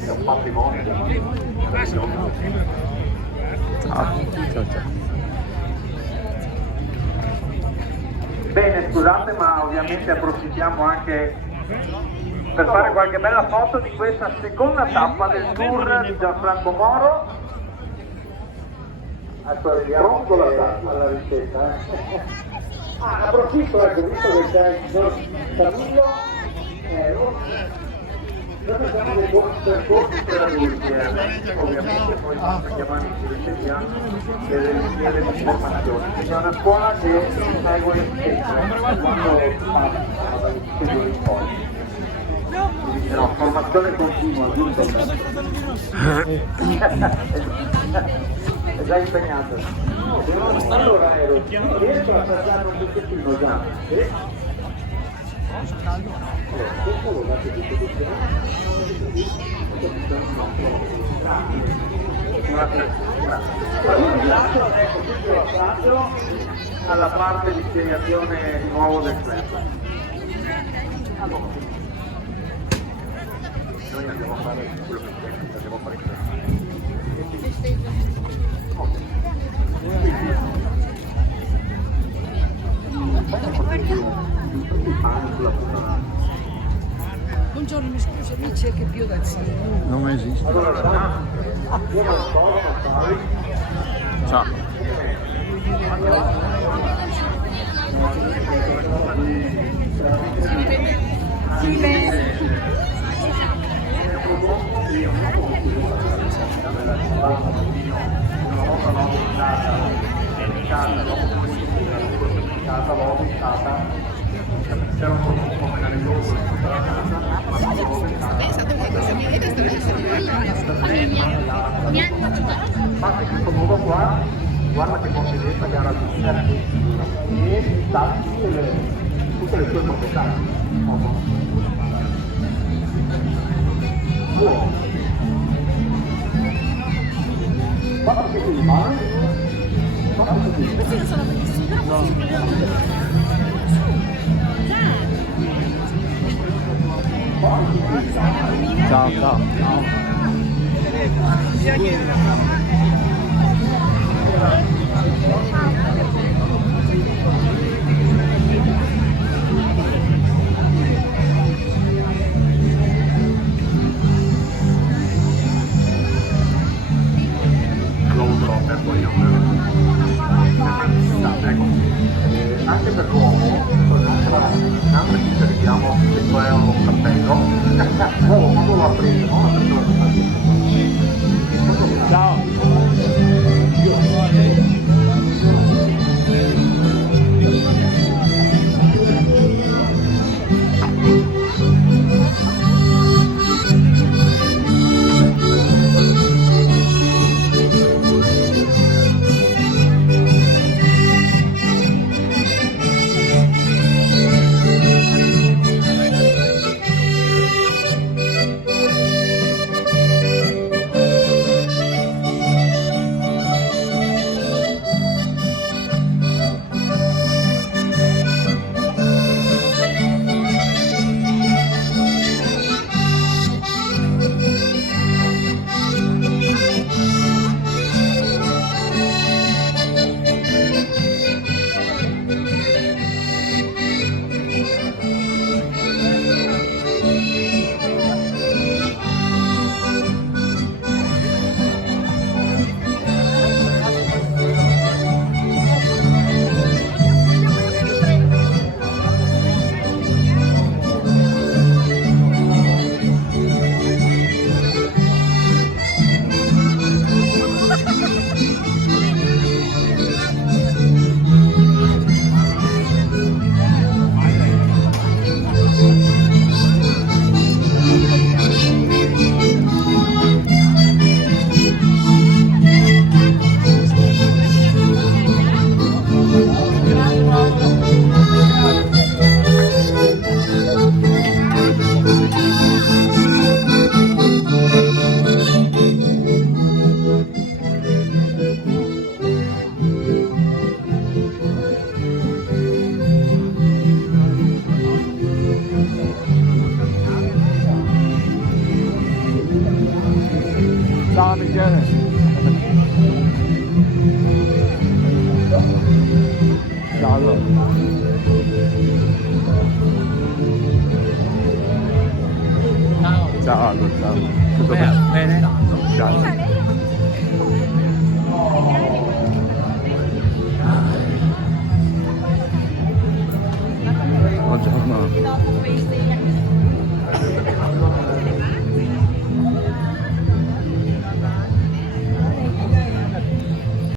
È un patrimonio. Ciao. Bene, scusate, ma ovviamente approfittiamo anche per fare qualche bella foto di questa seconda tappa del tour di Gianfranco Moro. Ecco, arriviamo alla ricetta. Approfitto, ecco, visto che c'è il signor Camillo, noi facciamo dei percorsi per adulti, ovviamente poi chiamando in segreteria delle informazioni. È una scuola che segue sempre quando passa dagli studio in poi. No, formazione continua, giusto? È già impegnato. Allora, riesco a assaggiare un pezzettino già? Sì? Alla parte di spiegazione di nuovo del club. Noi andiamo a fare quello che andiamo a fare Buongiorno, mi scusi, mi cerca più da zio. Non esiste. Ciao. c'era un po' meraviglioso Pensate che cosa mi vede Fate questo modo qua, guarda che possibilità di raggiungere e darti tutte le tue proprietà. Guarda che ti rimane. questi non sono bellissimi, però Ciao. Anche per l'uomo, anche se vediamo che poi è un cappello, quando lo ha preso, no? Ciao. Ciao Michele. Ciao. Ciao, ciao. Tutto bene? Bene. Ciao.